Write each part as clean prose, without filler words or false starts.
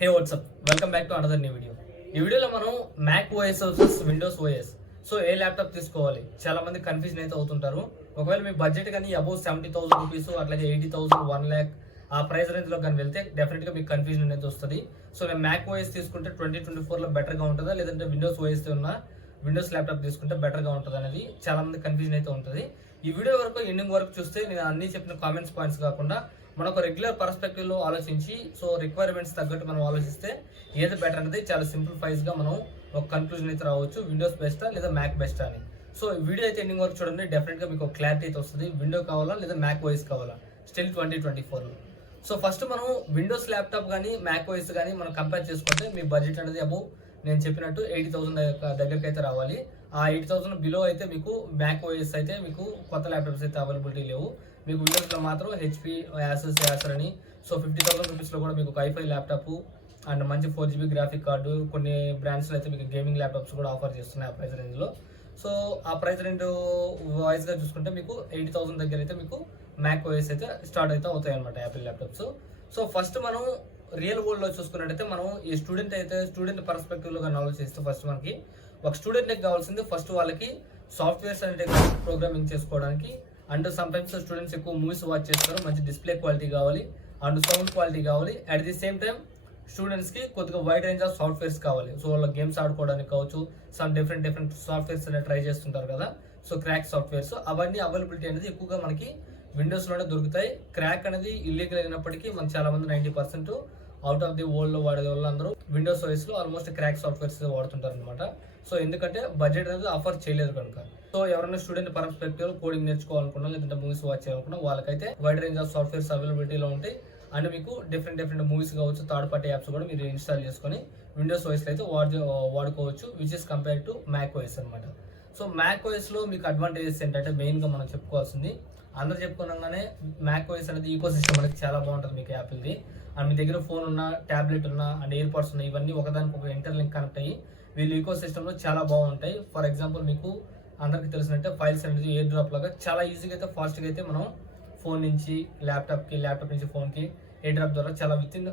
Hey what's up, welcome back to another new video. ఈ వీడియోలో మనం Mac OS versus Windows OS. So ఏ laptop తీసుకోవాలి, చాలా మంది కన్ఫ్యూజన్ అయితే అవుతుంటారు. ఒకవేళ మీ బడ్జెట్ కానీ అబౌవ్ 70,000 రూపీస్, అట్లాగే 80,000, 1 lakh ఆ ప్రైస్ రేంజ్ లో కానీ వెళ్తే డెఫినెట్ గా మీకు కన్ఫ్యూజన్ అనేది వస్తుంది. సో నేను మ్యాక్ ఓఎస్ తీసుకుంటే 2024 లో బెటర్ గా ఉంటుందా, లేదంటే విండోస్ ఓఎస్ ఉన్న విండోస్ ల్యాప్టాప్ తీసుకుంటే బెటర్ గా ఉంటుంది అనేది చాలా మంది కన్ఫ్యూజన్ అయితే ఉంటుంది. ఈ వీడియో వరకు ఎండింగ్ వరకు చూస్తే నేను అన్ని చెప్పిన కామెంట్స్ పాయింట్స్ కాకుండా మన ఒక రెగ్యులర్ పర్స్పెక్టివ్ లో ఆలోచించి, సో రిక్వైర్మెంట్స్ తగ్గట్టు మనం ఆలోచిస్తే ఏది బెటర్ అనేది చాలా సింప్లిఫైజ్ గా మనం ఒక కన్క్లూజన్ అయితే రావచ్చు. విండోస్ బెస్టా లేదా మ్యాక్ బెస్టా అని. సో ఈ వీడియో అయితే ఎండింగ్ వరకు చూడండి, డెఫినెట్ గా మీకు ఒక క్లారిటీ అయితే వస్తుంది. విండో కావాలా లేదా మ్యాక్ ఓఎస్ కావాలా స్టిల్ 2024 లో. సో ఫస్ట్ మనం విండోస్ ల్యాప్టాప్ కానీ మ్యాక్ ఓఎస్ కానీ మనం కంపేర్ చేసుకుంటే మీ బడ్జెట్ అనేది అబౌవ్ నేను చెప్పినట్టు 80,000 దగ్గరికి అయితే రావాలి. ఆ 80,000 బిలో అయితే మీకు మ్యాక్ ఓఎస్ అయితే మీకు కొత్త ల్యాప్టాప్స్ అయితే అవైలబిలిటీ లేవు. మీకు విండోస్ లో మాత్రం హెచ్పి, యాసస్, యాసర్ అని సో 50,000 రూపీస్ లో కూడా మీకు ఒక i5 ల్యాప్టాప్ అండ్ మంచి 4GB గ్రాఫిక్ కార్డు, కొన్ని బ్రాండ్స్ లో అయితే మీకు గేమింగ్ ల్యాప్టాప్స్ కూడా ఆఫర్ చేస్తున్నాయి ఆ ప్రైస్ రేంజ్ లో. సో ఆ ప్రైస్ రేంజ్ వైజ్ గా చూసుకుంటే మీకు 80,000 దగ్గర అయితే మీకు మ్యాక్ ఓఎస్ అయితే స్టార్ట్ అయితే అవుతాయి అనమాట యాపిల్ ల్యాప్టాప్స్. సో ఫస్ట్ మనం రియల్ వరల్డ్ లో చూసుకున్నట్టయితే మనం ఈ స్టూడెంట్ పర్స్పెక్టివ్ లో ఆలోచిస్తే ఫస్ట్ మనకి ఒక స్టూడెంట్ కావాల్సింది ఫస్ట్ వాళ్ళకి సాఫ్ట్వేర్స్ అండ్ ప్రోగ్రామింగ్ చేసుకోవడానికి. అండ్ సమ్ టైమ్స్ స్టూడెంట్స్ ఎక్కువ మూవీస్ వాచ్ చేస్తారు, మంచి డిస్ప్లే క్వాలిటీ కావాలి అండ్ సౌండ్ క్వాలిటీ కావాలి. At the same time students కి కొద్దిగా వైడ్ రేంజ్ ఆఫ్ సాఫ్ట్వేర్స్ కావాలి. సో వాళ్ళ గేమ్స్ ఆడుకోవడానికి కావచ్చు, సమ్ డిఫరెంట్ సాఫ్ట్వేర్స్ అనేది ట్రై చేస్తుంటారు కదా. సో క్రాక్ సాఫ్ట్వేర్స్ అవన్నీ అవైలబిలిటీ అనేది ఎక్కువగా మనకి విండోస్ లోనే దొరుకుతాయి. క్రాక్ అనేది ఇల్లీగల్ అయినప్పటికీ మన చాలా మంది 90% అవుట్ ఆఫ్ ది వరల్డ్ లో వాడే వాళ్ళందరూ విండోస్ ఓఎస్ లో ఆల్మోస్ట్ క్రాక్ సాఫ్ట్వేర్స్ వాడుతుంటారు అనమాట. సో ఎందుకంటే బడ్జెట్ అనేది ఆఫర్ చేయలేదు కనుక. సో ఎవరైనా స్టూడెంట్ పర్స్పెక్టివ్ కోడింగ్ నేర్చుకోవాలనుకున్నా, లేదంటే మూవీస్ వాచ్ చేయాలనుకున్నా వాళ్ళకైతే వైడ్ రేంజ్ ఆఫ్ సాఫ్ట్వేర్స్ అవైలబిలిటీలో ఉంటాయి. అండ్ మీకు డిఫరెంట్ మూవీస్ కావచ్చు, థర్డ్ పార్టీ యాప్స్ కూడా మీరు ఇన్స్టాల్ చేసుకొని విండోస్ ఓఎస్ లో అయితే వాడుకోవచ్చు, which is compare to Mac OS అనమాట. సో మ్యాక్ ఓఎస్ లో మీకు అడ్వాంటేజెస్ ఏంటంటే మెయిన్ గా మనం చెప్పుకోవాల్సింది, అందరూ చెప్పుకోగానే మ్యాక్ ఓఎస్ అనేది ఈకో సిస్టమ్ అనేది చాలా బాగుంటుంది మీకు యాపిల్ది. అండ్ మీ దగ్గర ఫోన్ ఉన్నా, ట్యాబ్లెట్ ఉన్నా అండ్ ఇయర్ పాడ్స్ ఉన్నా, ఇవన్నీ ఒకదానికి ఒక ఇంటర్లింక్ కనెక్ట్ అయ్యి వీళ్ళు ఈకో సిస్టమ్ లో చాలా బాగుంటాయి. ఫర్ ఎగ్జాంపుల్ మీకు అందరికి తెలిసినట్టే ఫైల్స్ అనేది ఎయిర్ డ్రాప్ లాగా చాలా ఈజీగా అయితే ఫాస్ట్గా అయితే మనం ఫోన్ నుంచి ల్యాప్టాప్ నుంచి ఫోన్ కి ఎయిర్ డ్రాప్ ద్వారా చాలా with in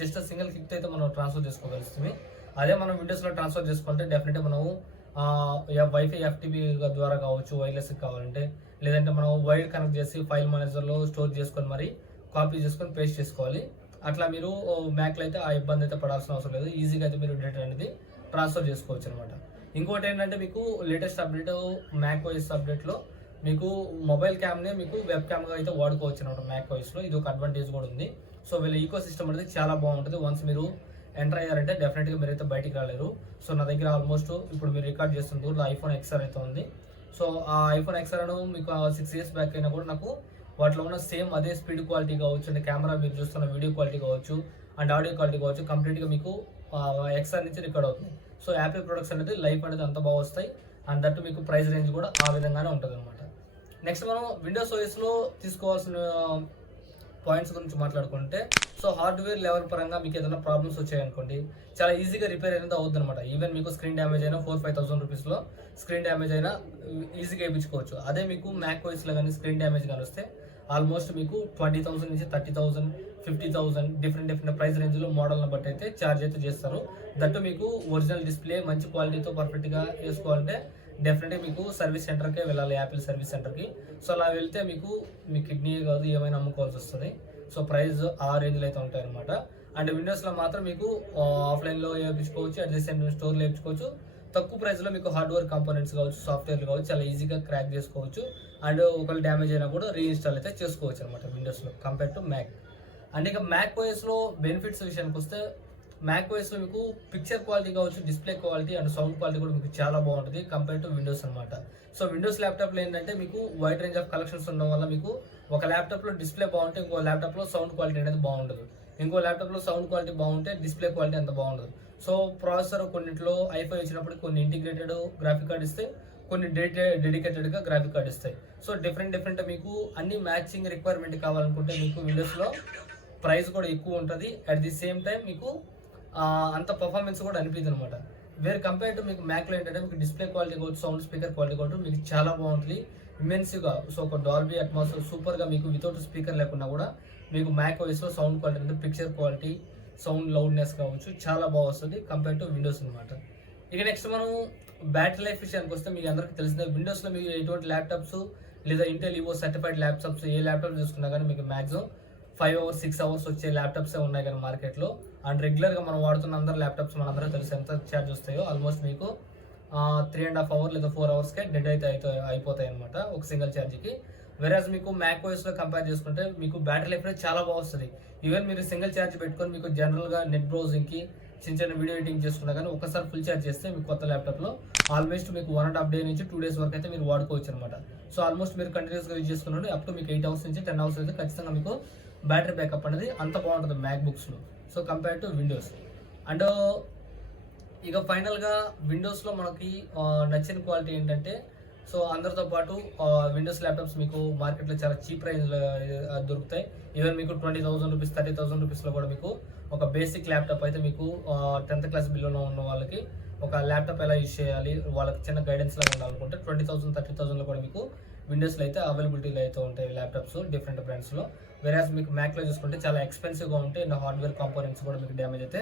just single click అయితే మనం ట్రాన్స్ఫర్ చేసుకోగలుగుతుంది. అదే మనం విండోస్ లో ట్రాన్స్ఫర్ చేసుకుంటే డెఫినెట్గా మనం వైఫై ఎఫ్టీపీ ద్వారా కావచ్చు, వైర్లెస్ కావాలంటే, లేదంటే మనం వైర్ కనెక్ట్ చేసి ఫైల్ మేనేజర్ లో స్టోర్ చేసుకొని మరి కాపీ చేసుకొని పేస్ట్ చేసుకోవాలి. అట్లా మీరు మ్యాక్లో అయితే ఆ ఇబ్బంది అయితే పడాల్సిన అవసరం లేదు, ఈజీగా అయితే మీరు డేటా అనేది ట్రాన్స్ఫర్ చేసుకోవచ్చు అనమాట. ఇంకోటి ఏంటంటే మీకు latest update Mac OS update లో మీకు మొబైల్ క్యామ్నే మీకు వెబ్ క్యామ్గా అయితే వాడుకోవచ్చు అనమాట మ్యాక్ ఓఎస్ లో. ఇది ఒక అడ్వాంటేజ్ కూడా ఉంది. సో వీళ్ళ ఈకో సిస్టమ్ అనేది చాలా బాగుంటుంది. వన్స్ మీరు ఎంటర్ అయ్యారంటే డెఫినెట్గా మీరైతే బయటికి రాలేరు. సో నా దగ్గర ఆల్మోస్ట్ ఇప్పుడు మీరు రికార్డ్ చేస్తున్న ఐఫోన్ XR అయితే ఉంది. సో ఆ ఐఫోన్ XR మీకు 6 years బ్యాక్ అయినా కూడా నాకు వాటిలో ఉన్న సేమ్ అదే స్పీడ్ క్వాలిటీ కావచ్చు, అండ్ కెమెరా మీరు చూస్తున్న వీడియో క్వాలిటీ కావచ్చు అండ్ ఆడియో క్వాలిటీ కావచ్చు కంప్లీట్గా మీకు XR నుంచి రికార్డ్ అవుతుంది. సో యాపిల్ ప్రొడక్ట్స్ అనేది లైఫ్ అనేది అంత బాగా వస్తాయి. అండ్ దట్టు మీకు ప్రైస్ రేంజ్ కూడా ఆ విధంగానే ఉంటుంది అనమాట. నెక్స్ట్ మనం విండోస్ ఓఎస్ లో తీసుకోవాల్సిన పాయింట్స్ గురించి మాట్లాడుకుంటే, సో హార్డ్వేర్ లెవెల్ పరంగా మీకు ఏదైనా ప్రాబ్లమ్స్ వచ్చాయనుకోండి, చాలా ఈజీగా రిపేర్ అనేది అవుతుంది అనమాట. ఈవెన్ మీకు స్క్రీన్ డ్యామేజ్ అయినా 4-5,000 రూపీస్లో స్క్రీన్ డ్యామేజ్ అయినా ఈజీగా వేయించుకోవచ్చు. అదే మీకు మ్యాక్ ఓఎస్లో కానీ స్క్రీన్ డ్యామేజ్ కానీ వస్తే ఆల్మోస్ట్ మీకు 20,000 నుంచి 30,000, 50,000 డిఫరెంట్ ప్రైస్ రేంజ్లో మోడల్ని బట్టి అయితే ఛార్జ్ అయితే చేస్తారు. దట్టు మీకు ఒరిజినల్ డిస్ప్లే మంచి క్వాలిటీతో పర్ఫెక్ట్గా వేసుకోవాలంటే డెఫినెట్గా మీకు సర్వీస్ సెంటర్కే వెళ్ళాలి, యాపిల్ సర్వీస్ సెంటర్కి. సో అలా వెళ్తే మీకు మీ కిడ్నీ కాదు ఏమైనా అమ్ముకోవాల్సి వస్తుంది. సో ప్రైస్ ఆ రేంజ్లో అయితే ఉంటాయి అనమాట. అండ్ విండోస్లో మాత్రం మీకు ఆఫ్లైన్లో వేయించుకోవచ్చు, అట్ ది సేమ్ టైం స్టోర్లో వేయించుకోవచ్చు. తక్కువ ప్రైస్లో మీకు హార్డ్వేర్ కాంపోనెంట్స్ కావచ్చు, సాఫ్ట్వేర్లు కావచ్చు చాలా ఈజీగా క్రాక్ చేసుకోవచ్చు. అండ్ ఒకవేళ డ్యామేజ్ అయినా కూడా రీఇన్స్టాల్ అయితే చేసుకోవచ్చు అనమాట విండోస్లో కంపేర్ టు మ్యాక్. అండ్ ఇక మ్యాక్ ఓఎస్లో బెనిఫిట్స్ విషయానికి వస్తే, మ్యాక్ ఓఎస్లో మీకు పిక్చర్ క్వాలిటీ కావచ్చు, display quality and sound quality కూడా మీకు చాలా బాగుంటుంది కంపేర్ టు విండోస్ అనమాట. సో విండోస్ ల్యాప్టాప్లో ఏంటంటే మీకు వైడ్ రేంజ్ ఆఫ్ కలెక్షన్స్ ఉండడం వల్ల మీకు ఒక ల్యాప్టాప్లో డిస్ప్లే బాగుంటే ఇంకో ల్యాప్టాప్లో సౌండ్ క్వాలిటీ అనేది బాగుండదు, ఇంకో ల్యాప్టాప్లో సౌండ్ క్వాలిటీ బాగుంటే డిస్ప్లే క్వాలిటీ అంత బాగుండదు. సో ప్రాసెసర్ కొన్నింటిలో i5 ఇచ్చినప్పుడు కొన్ని ఇంటిగ్రేటెడ్ గ్రాఫిక్ కార్డ్ ఇస్తే, కొన్ని డెడికేటెడ్గా గ్రాఫిక్ కార్డ్ ఇస్తాయి. సో డిఫరెంట్ మీకు అన్ని మ్యాచింగ్ రిక్వైర్మెంట్ కావాలనుకుంటే మీకు విండోస్లో ప్రైస్ కూడా ఎక్కువ ఉంటుంది. అట్ ది సేమ్ టైం మీకు అంత పర్ఫార్మెన్స్ కూడా అనిపించదు అనమాట. వేరే కంపేర్ టు మీకు మ్యాక్లో ఏంటంటే మీకు డిస్ప్లే క్వాలిటీ కావచ్చు, సౌండ్ స్పీకర్ క్వాలిటీ కావచ్చు మీకు చాలా బాగుంటుంది ఇమెన్స్గా. సో ఒక డాల్బీ అట్మాస్ సూపర్గా మీకు వితౌట్ స్పీకర్ లేకున్నా కూడా మీకు మ్యాక్ ఓఎస్లో సౌండ్ క్వాలిటీ అంటే పిక్చర్ క్వాలిటీ సౌండ్ లౌడ్నెస్ కావచ్చు చాలా బాగా వస్తుంది కంపేర్ టు విండోస్ అనమాట. ఇక నెక్స్ట్ మనం బ్యాటరీ లైఫ్ విషయానికి వస్తే మీకు అందరికీ తెలిసిందే, విండోస్లో మీకు ఎటువంటి ల్యాప్టాప్స్ లేదా ఇంటెల్ ఈవో సర్టిఫైడ్ ల్యాప్టాప్స్ ఏ ల్యాప్టాప్ తీసుకున్నా కానీ మీకు మ్యాక్సిమం 5 hours 6 hours వచ్చే ల్యాప్టాప్సే ఉన్నాయి కానీ మార్కెట్లో. అండ్ రెగ్యులర్గా మనం వాడుతున్న అందరు ల్యాప్టాప్స్ మనందరూ తెలుసు ఎంత ఛార్జ్ వస్తాయో. ఆల్మోస్ట్ మీకు 3.5 hours లేదా 4 hours డెడ్ అయితే అయిపోతాయి అనమాట ఒక సింగిల్ ఛార్జ్కి. వెరాజ్ మీకు మ్యాక్ ఓఎస్లో కంపేర్ చేసుకుంటే మీకు బ్యాటరీ లైఫ్ అనేది చాలా బాగా వస్తుంది. ఈవెన్ మీరు సింగిల్ ఛార్జ్ పెట్టుకొని మీకు జనరల్గా నెట్ బ్రౌజింగ్కి చిన్న చిన్న వీడియో ఎడిటింగ్ చేసుకున్నా కానీ ఒకసారి ఫుల్ ఛార్జ్ చేస్తే మీకు కొత్త ల్యాప్టాప్లో ఆల్మోస్ట్ మీకు 1.5 day నుంచి 2 days వరకు అయితే మీరు వాడుకోవచ్చు అనమాట. సో ఆల్మోస్ట్ మీరు కంటిన్యూస్గా యూజ్ చేసుకున్నాడు అప్ టు మీకు 8 hours నుంచి 10 hours అయితే ఖచ్చితంగా మీకు బ్యాటరీ బ్యాకప్ అనేది అంత బాగుంటుంది మ్యాక్ బుక్స్లో. So compare to Windows. And ఇక ఫైనల్గా విండోస్లో మనకి నచ్చిన క్వాలిటీ ఏంటంటే, సో అందరితో పాటు విండోస్ ల్యాప్టాప్స్ మీకు మార్కెట్లో చాలా చీప్ ప్రైస్లో దొరుకుతాయి. ఈవెన్ మీకు 20,000 రూపీస్ 30,000 రూపీస్లో కూడా మీకు ఒక బేసిక్ ల్యాప్టాప్ అయితే మీకు 10th class బిలోలో ఉన్న వాళ్ళకి ఒక ల్యాప్టాప్ ఎలా యూజ్ చేయాలి వాళ్ళకి చిన్న గైడెన్స్ లాగా ఉండాలనుకుంటే 20,000 30,000లో కూడా మీకు విండోస్లో అయితే అవైలబిలిటీలో అయితే ఉంటాయి ల్యాప్టాప్స్ డిఫరెంట్ బ్రాండ్స్లో. వెరాజ్ మీకు మ్యాక్లో చూసుకుంటే చాలా ఎక్స్పెన్సివ్గా ఉంటాయి. అండ్ హార్డ్వేర్ కాంపోనెంట్స్ కూడా మీకు డ్యామేజ్ అయితే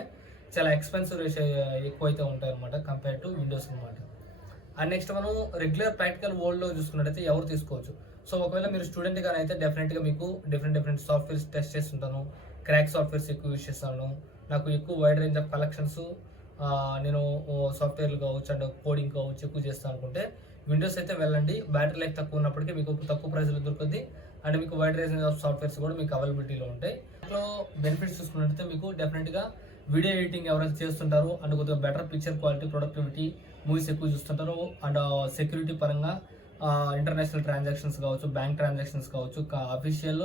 చాలా ఎక్స్పెన్సివ్ రేషియో ఎక్కువ అయితే ఉంటాయి అనమాట కంపేర్ టు విండోస్ అనమాట. అండ్ నెక్స్ట్ మనం రెగ్యులర్ ప్రాక్టికల్ వరల్డ్లో చూసుకున్నట్టయితే ఎవరు తీసుకోవచ్చు. సో ఒకవేళ మీరు స్టూడెంట్ గానీ అయితే డెఫినెట్గా మీకు డిఫరెంట్ సాఫ్ట్వేర్స్ టెస్ట్ చేస్తుంటాను, క్రాక్ సాఫ్ట్వేర్స్ ఎక్కువ యూజ్ చేస్తాను, నాకు ఎక్కువ వైడ్ రేంజ్ ఆఫ్ కలెక్షన్స్ నేను సాఫ్ట్వేర్లు కావచ్చు అండ్ కోడింగ్ కావచ్చు ఎక్కువ చేస్తాను అనుకుంటే విండోస్ అయితే వెళ్ళండి. బ్యాటరీ లైఫ్ తక్కువ ఉన్నప్పటికీ మీకు తక్కువ ప్రైస్లో దొరుకుతుంది అండ్ మీకు వైడ్ రేంజ్ ఆఫ్ సాఫ్ట్వేర్స్ కూడా మీకు అవైలబిలిటీలో ఉంటాయి. దాంట్లో బెనిఫిట్స్ చూసుకున్నట్టయితే మీకు డెఫినెట్గా వీడియో ఎడిటింగ్ ఎవరైతే చేస్తుంటారో అండ్ కొద్దిగా better picture quality productivity movies ఎక్కువ చూస్తుంటారో అండ్ సెక్యూరిటీ పరంగా ఇంటర్నేషనల్ ట్రాన్సాక్షన్స్ కావచ్చు బ్యాంక్ ట్రాన్సాక్షన్స్ కావచ్చు అఫీషియల్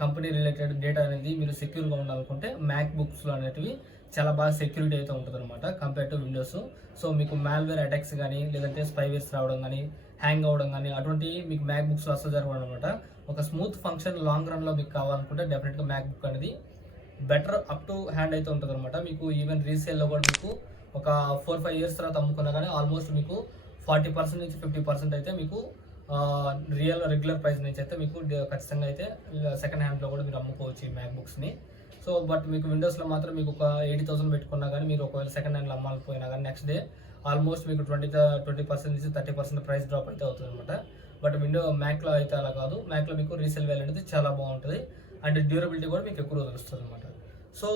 కంపెనీ రిలేటెడ్ డేటా అనేది మీరు సెక్యూర్గా ఉండాలనుకుంటే మ్యాక్ బుక్స్లో అనేటివి చాలా బాగా సెక్యూరిటీ అయితే ఉంటుంది అనమాట కంపేర్ టు విండోస్. సో మీకు మాల్వేర్ అటాక్స్ కానీ లేదంటే స్పైవేర్స్ రావడం కానీ హ్యాంగ్ అవ్వడం కానీ అటువంటి మీకు మ్యాక్ బుక్స్లో అసలు జరగడం అనమాట. ఒక స్మూత్ ఫంక్షన్ లాంగ్ రన్లో మీకు కావాలనుకుంటే డెఫినెట్గా మ్యాక్ బుక్ అనేది బెటర్ అప్ టు హ్యాండ్ అయితే ఉంటుంది అనమాట. మీకు ఈవెన్ రీసేల్లో కూడా మీకు ఒక 4-5 years తర్వాత అమ్ముకున్నా కానీ ఆల్మోస్ట్ మీకు 40% నుంచి 50% అయితే మీకు రెగ్యులర్ ప్రైస్ నుంచి అయితే మీకు ఖచ్చితంగా అయితే సెకండ్ హ్యాండ్లో కూడా మీరు అమ్ముకోవచ్చు ఈ మ్యాక్ బుక్స్ని. సో బట్ మీకు విండోస్లో మాత్రం మీకు ఒక 80,000 పెట్టుకున్నా కానీ మీరు ఒకవేళ సెకండ్ హ్యాండ్లో అమ్మాలిపోయినా కానీ నెక్స్ట్ డే ఆల్మోస్ట్ మీకు 20% నుంచి 30% ప్రైస్ డ్రాప్ అయితే అవుతుంది అనమాట. బట్ మ్యాక్లో అయితే అలా కాదు. మ్యాక్లో మీకు రీసేల్ వాల్యూ అనేది చాలా బాగుంటుంది అండ్ డ్యూరబిలిటీ కూడా మీకు ఎక్కువ రోజులు వస్తుంది అనమాట. సో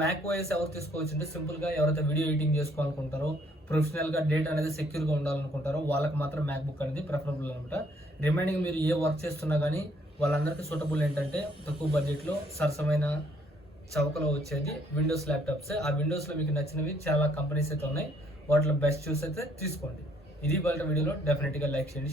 మ్యాక్ ఓఎస్ ఎవరు తీసుకోవచ్చు అంటే సింపుల్గా ఎవరైతే వీడియో ఎడిటింగ్ చేసుకోవాలనుకుంటారో ప్రొఫెషనల్గా డేటా అనేది సెక్యూర్గా ఉండాలనుకుంటారో వాళ్ళకి మాత్రం మ్యాక్ బుక్ అనేది ప్రిఫరబుల్ అనమాట. రిమైనింగ్ మీరు ఏ వర్క్ చేస్తున్నా కానీ వాళ్ళందరికీ సూటబుల్ ఏంటంటే తక్కువ బడ్జెట్లో సరసమైన చౌకలో వచ్చేది విండోస్ ల్యాప్టాప్స్. ఆ విండోస్లో మీకు నచ్చినవి చాలా కంపెనీస్ అయితే ఉన్నాయి, వాటిలో బెస్ట్ చూస్ అయితే తీసుకోండి. ఇది వాళ్ళ వీడియోలో డెఫినెట్గా లైక్ చేయండి.